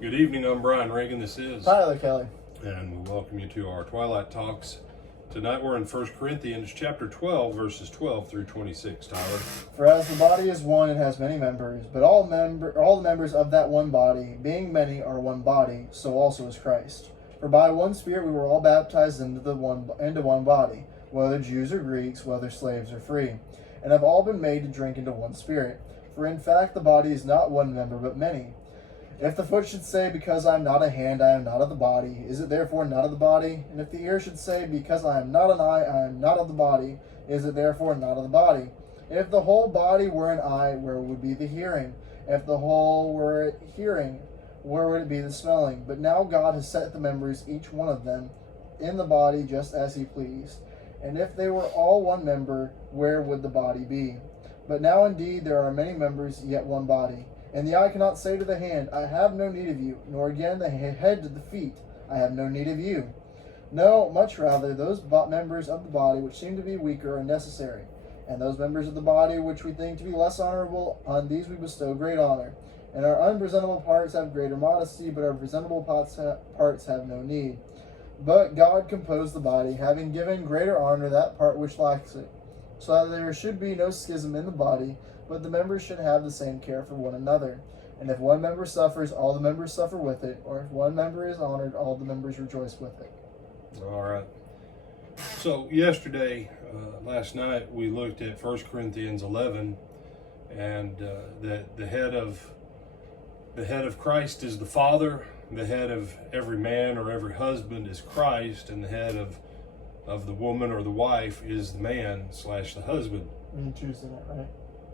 Good evening, I'm Brian Reagan, this is Tyler Kelly. and we welcome you to our Twilight Talks. Tonight we're in 1 Corinthians chapter 12, verses 12 through 26, Tyler. For as the body is one and has many members, but all the members of that one body, being many, are one body, so also is Christ. For by one Spirit we were all baptized into one body, whether Jews or Greeks, whether slaves or free, and have all been made to drink into one Spirit. For in fact the body is not one member, but many. If the foot should say, because I am not a hand, I am not of the body, is it therefore not of the body? And if the ear should say, because I am not an eye, I am not of the body, is it therefore not of the body? If the whole body were an eye, where would be the hearing? If the whole were hearing, where would it be the smelling? But now God has set the members, each one of them, in the body just as he pleased. And if they were all one member, where would the body be? But now indeed there are many members, yet one body. And the eye cannot say to the hand, I have no need of you, nor again the head to the feet, I have no need of you. No, much rather, those members of the body which seem to be weaker are necessary. And those members of the body which we think to be less honorable, on these we bestow great honor. And our unpresentable parts have greater modesty, but our presentable parts have no need. But God composed the body, having given greater honor that part which lacks it, so that there should be no schism in the body, but the members should have the same care for one another. And if one member suffers, all the members suffer with it, or if one member is honored, all the members rejoice with it. All right. So yesterday, last night, we looked at 1 Corinthians 11, and that the head of Christ is the Father, the head of every man or every husband is Christ, and the head of the woman or the wife is the man / the husband. Tuesday night, right?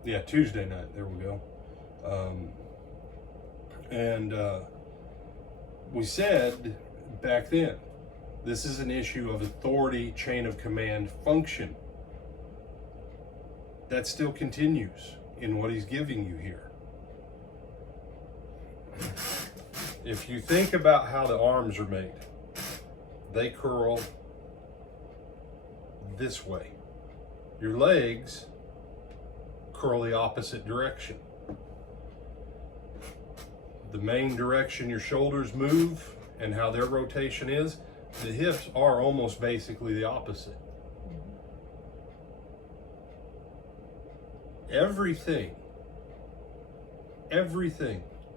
Yeah, Tuesday night. There we go. We said back then, this is an issue of authority, chain of command, function. That still continues in what he's giving you here. If you think about how the arms are made, they curl this way. Your legs curl the opposite direction. The main direction your shoulders move and how their rotation is, the hips are almost basically the opposite. Everything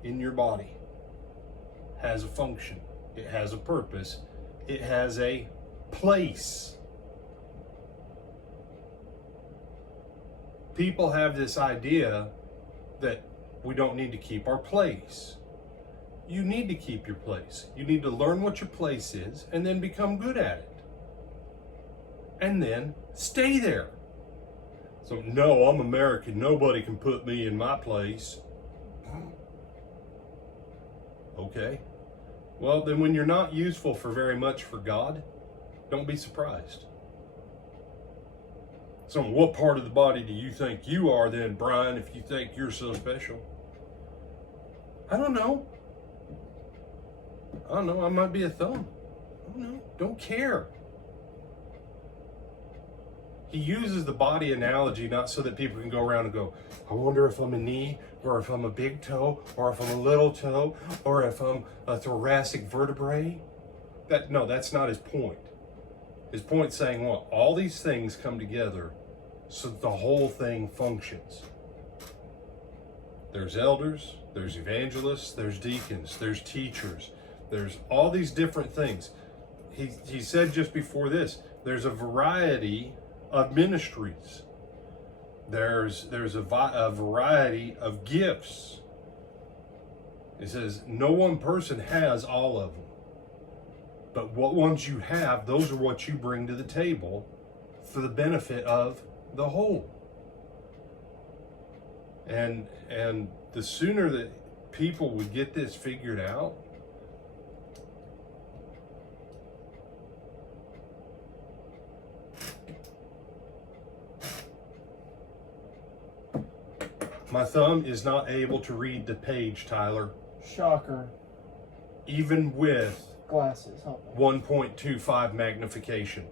in your body has a function. It has a purpose. It has a place. People have this idea that we don't need to keep our place. You need to keep your place. You need to learn what your place is and then become good at it. And then stay there. So, no, I'm American. Nobody can put me in my place. Okay. Well, then when you're not useful for very much for God, don't be surprised. So what part of the body do you think you are then, Brian, if you think you're so special? I don't know. I might be a thumb. I don't know. Don't care. He uses the body analogy not so that people can go around and go, I wonder if I'm a knee, or if I'm a big toe, or if I'm a little toe, or if I'm a thoracic vertebrae. That's not his point. His point saying, well, all these things come together so that the whole thing functions. There's elders, there's evangelists, there's deacons, there's teachers, there's all these different things. He said just before this, there's a variety of ministries. There's a variety of gifts. He says no one person has all of them. But what ones you have, those are what you bring to the table for the benefit of the whole. And the sooner that people would get this figured out, my thumb is not able to read the page, Tyler. Shocker. Even with Glasses, huh? 1.25 magnification.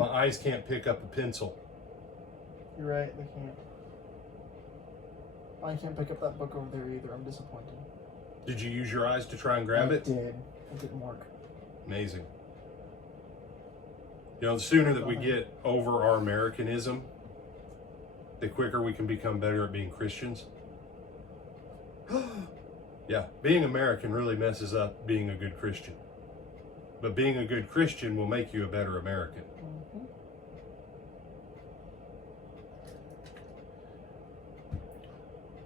My eyes can't pick up a pencil. You're right, they can't. I can't pick up that book over there either. I'm disappointed. Did you use your eyes to try and grab I it? did. It didn't work. Amazing. You know, the sooner that we get over our Americanism, the quicker we can become better at being Christians. Yeah, being American really messes up being a good Christian. But being a good Christian will make you a better American. Mm-hmm.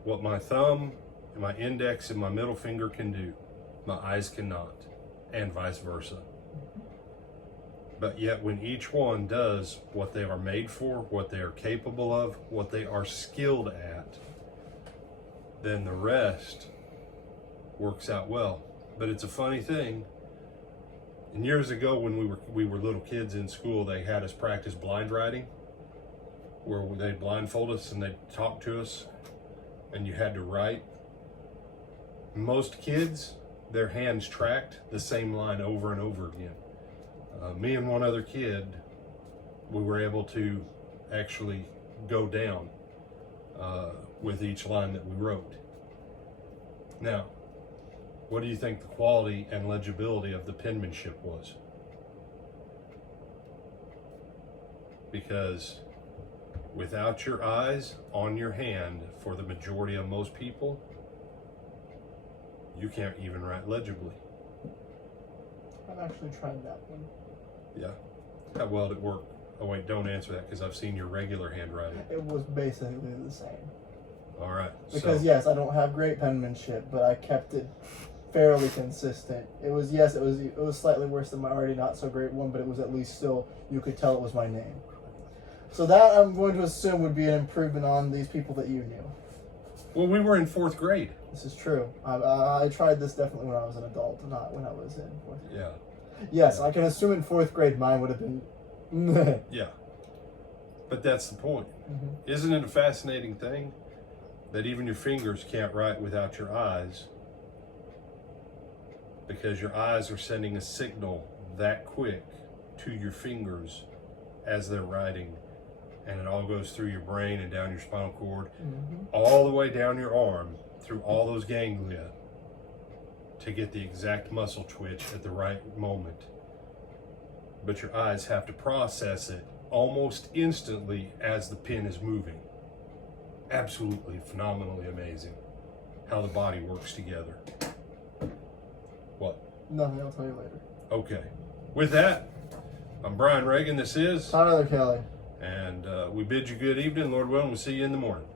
What my thumb and my index and my middle finger can do, my eyes cannot, and vice versa. But yet when each one does what they are made for, what they are capable of, what they are skilled at, then the rest works out well. But it's a funny thing. And years ago when we were little kids in school, they had us practice blind writing, where they'd blindfold us and they'd talk to us and you had to write. Most kids, their hands tracked the same line over and over again. Me and one other kid, we were able to actually go down with each line that we wrote. Now, what do you think the quality and legibility of the penmanship was? Because without your eyes on your hand, for the majority of most people, you can't even write legibly. I've actually tried that one. Yeah. How well did it work? Oh wait, don't answer that because I've seen your regular handwriting. It was basically the same. All right. Because yes, I don't have great penmanship, but I kept it fairly consistent. It was slightly worse than my already not so great one, but it was at least still, you could tell it was my name. So that I'm going to assume would be an improvement on these people that you knew. Well, we were in 4th grade. This is true. I tried this definitely when I was an adult, not when I was in 4th grade. Yeah. Yes, I can assume in 4th grade mine would have been. Yeah. But that's the point. Mm-hmm. Isn't it a fascinating thing that even your fingers can't write without your eyes? Because your eyes are sending a signal that quick to your fingers as they're writing. And it all goes through your brain and down your spinal cord, all the way down your arm, through all those ganglia, to get the exact muscle twitch at the right moment. But your eyes have to process it almost instantly as the pen is moving. Absolutely phenomenally amazing how the body works together. What? Nothing, I'll tell you later. Okay. With that, I'm Brian Reagan. This is Tyler Kelly. And we bid you good evening. Lord willing, we'll see you in the morning.